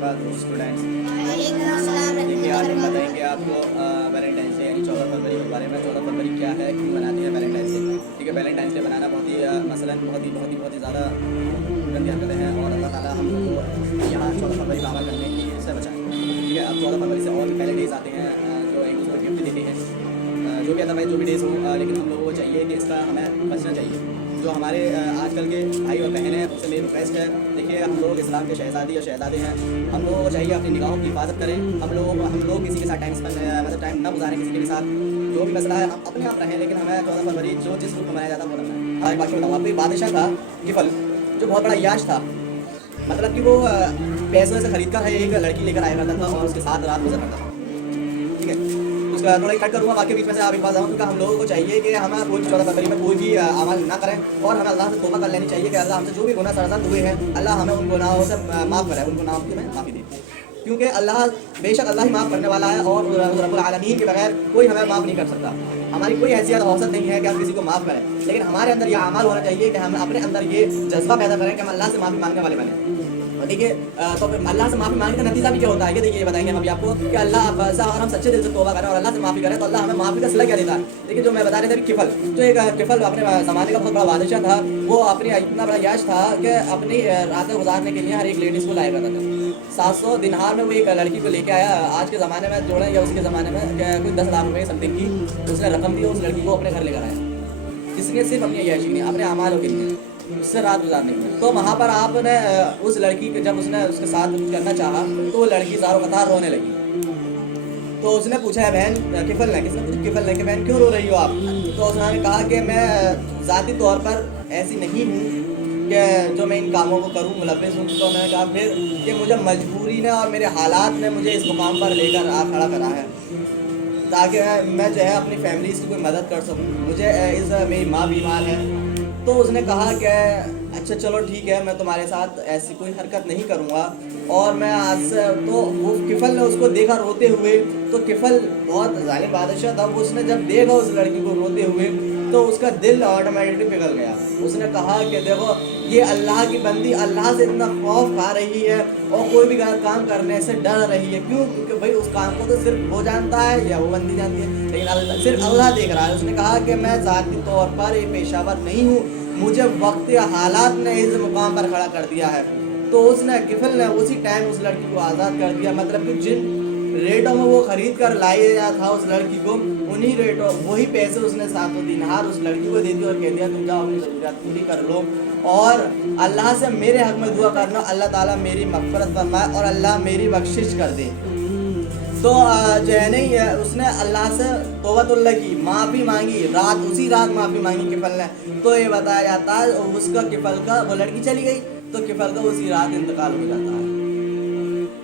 का स्टूडेंट्स। देखिए आज हम बताएंगे आपको वैलेंटाइंस डे यानी 14 फरवरी के बारे में। 14 फरवरी क्या है, क्यों मनाते हैं वैलेंटाइंस डे। ठीक है, वैलेंटाइंस डे बनाना बहुत ही ज़्यादा गंदी हरकतें हैं और अल्लाह ताला हम लोग को यहाँ 14 फरवरी का अमल करने की से बचाएं। ठीक है, अब 14 फरवरी से और भी पहले डेज आते हैं जो एक दूसरे को गिफ्ट देते हैं, जो भी अदरवाइज जो भी डेज हो, लेकिन हम लोगों को चाहिए कि इसका हमें बचना चाहिए। जो हमारे आजकल के भाई और बहन हैं उनसे मेरी रिक्वेस्ट है, देखिए हम लोग इस्लाम के शहज़ादी और शहज़ादे हैं, हम लोगों को चाहिए अपनी निगाहों की हिफाजत करें। हम लोग किसी के साथ टाइम न गुजारें, किसी के साथ जो भी मसला है हम अपने आप रहें, लेकिन हमें 14 फरवरी जो जिस रूप में मनाया जाता है वो रखना है। आज बाकी बताऊँ आपको, एक बादशाह था किफल, जो बहुत बड़ा याश था, मतलब कि वो पैसों से खरीद कर एक लड़की लेकर आया करता था और उसके साथ रात गुजर करता था। ठीक है, उसका थोड़ा कट करूँगा बाकी बीच में से आप एक बात बताऊँ, क्योंकि हम लोगों को चाहिए कि हम कोई भी 14 फरवरी में कोई भी अमल ना करें और हमें अल्लाह से तौबा कर लेनी चाहिए कि अल्लाह हमसे जो भी गुनाह सरजद हुए हैं अल्लाह हमें उन गुनाहों से माफ़ करे, उन गुनाहों की हमें माफ़ी दे, क्योंकि अल्लाह बेशक अल्लाह ही माफ़ करने वाला है और रब्बुल आलमीन के बगैर कोई हमें माफ़ नहीं कर सकता। हमारी कोई हैसियत औसत नहीं है कि हम किसी को माफ़ करें, लेकिन हमारे अंदर यह अमल होना चाहिए कि हम अपने अंदर ये जज्बा पैदा करें कि हम अल्लाह से माफ़ी मांगने वाले बने। देखिए तो फिर अल्लाह से माफ़ी मांगने का नतीजा भी क्या होता है, ये देखिए बताएंगे हम अभी आपको कि अल्लाह अगर हम सच्चे दिल से तौबा करें और अल्लाह से माफ़ी करें तो अल्लाह हमें माफ़ी का सिला क्या देता है। देखिए जो मैं बता रहे थे किफल, जो एक किफल अपने ज़माने का बहुत बड़ा बादशाह था, वो अपनी इतना बड़ा याश था कि अपनी रातें गुजारने के लिए हर एक लेडीज़ को लाया करता था। 700 दिनार में वो एक लड़की को लेके आया। आज के ज़माने में जोड़ें या उसके ज़माने में कोई 10 लाख रुपये समथिंग की उसने रकम दी, उस लड़की को अपने घर लेकर आया, इसलिए सिर्फ अपनी याशी नहीं, अपने अमालों के लिए, उससे रात गुजारने के लिए। तो वहाँ पर आपने उस लड़की के जब उसने उसके साथ कुछ करना चाहा तो वो लड़की ज़ारो कतार रोने लगी। तो उसने पूछा है बहन किफल ने, किसने पूछा किफल ने कि बहन क्यों रो रही हो आप। तो उसने कहा कि मैं ज़ाती तौर पर ऐसी नहीं हूँ कि जो मैं इन कामों को करूँ, मुलव्विस हूँ। तो मैंने कहा फिर कि मुझे मजबूरी ने और मेरे हालात ने मुझे इस मुकाम पर लेकर आ खड़ा करा है ताकि मैं जो है अपनी फैमिली की कोई मदद कर सकूँ। मुझे मेरी माँ बीमार है। तो उसने कहा कि अच्छा चलो ठीक है, मैं तुम्हारे साथ ऐसी कोई हरकत नहीं करूँगा और मैं आज से। तो वो किफल ने उसको देखा रोते हुए, तो किफल बहुत जालिम बादशाह था, उसने जब देखा उस लड़की को रोते हुए तो उसका दिल ऑटोमेटिकली पिघल गया। उसने कहा कि देखो ये अल्लाह की बंदी अल्लाह से इतना खौफ खा रही है और कोई भी गलत काम करने से डर रही है। क्यों? क्योंकि भाई उस काम को तो सिर्फ वो जानता है या वो बंदी जानती है, लेकिन सिर्फ अल्लाह देख रहा है। उसने कहा कि मैं ज़ाती तौर पर एक पेशावर नहीं हूँ, मुझे वक्त या हालात ने इस मुकाम पर खड़ा कर दिया है। तो उसने किफल ने उसी टाइम उस लड़की को आज़ाद कर दिया। मतलब कि जिन रेटों में वो खरीद कर लाया था उस लड़की को, उन्हीं रेटों वही पैसे उसने 700 दिनार उस लड़की को दे दिए और कह दिया तुम जाओ अपनी ज़रूरियात पूरी कर लो और अल्लाह से मेरे हक़ में दुआ करना, अल्लाह ताला मेरी मग़फ़िरत फरमाए और अल्लाह मेरी बख्शिश कर दे। तो जो है नहीं, उसने अल्लाह से तौबतुल्लाह की, माफ़ी मांगी, उसी रात माफ़ी मांगी किफल ने। तो ये बताया जाता है उसका किफल का, वो लड़की चली गई तो किफल का उसी रात इंतकाल हो जाता है।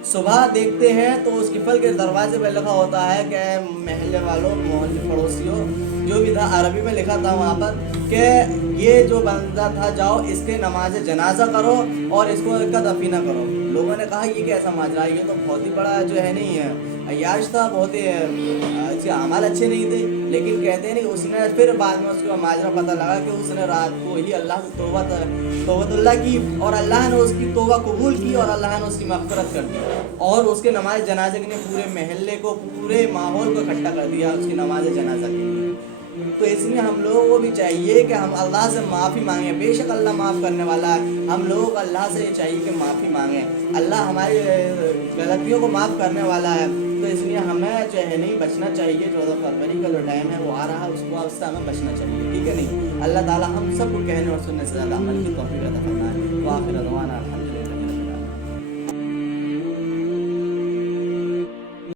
सुबह देखते हैं तो उस किफल के दरवाजे पर लिखा होता है कि महल्ले वालों, मोहल्ले पड़ोसियों, जो भी था अरबी में लिखा था वहाँ पर कि ये जो बंदा था जाओ इसके नमाज जनाजा करो और इसको इसका दफीना करो। लोगों ने कहा ये कैसा माजरा है, ये तो बहुत ही बड़ा जो है नहीं है अय्याश था, बहुत ही इसके अमाल अच्छे नहीं थे। लेकिन कहते नहीं उसने फिर बाद में उसका माजरा पता लगा कि उसने रात को ही अल्लाह से तौबतुल्लाह की और अल्लाह ने उसकी तौबा कबूल की और अल्लाह ने उसकी मग़फ़िरत कर दी और उसके नमाज जनाजे के लिए पूरे महल्ले को, पूरे माहौल को इकट्ठा कर दिया उसकी नमाज जनाजा के लिए। तो इसलिए हम लोगों को भी चाहिए कि हम अल्लाह से माफ़ी मांगें। बेशक अल्लाह माफ़ करने वाला है, हम लोगों को अल्लाह से चाहिए कि माफ़ी मांगें। अल्लाह हमारी गलतियों को माफ़ करने वाला है। तो इसलिए हमें जो है नहीं बचना चाहिए। 14 फरवरी का जो टाइम है वो आ रहा है, उससे हमें बचना चाहिए। ठीक है नहीं, अल्लाह ताला हम सबको कहने और सुनने से ज़्यादा अमल की तौफीक अता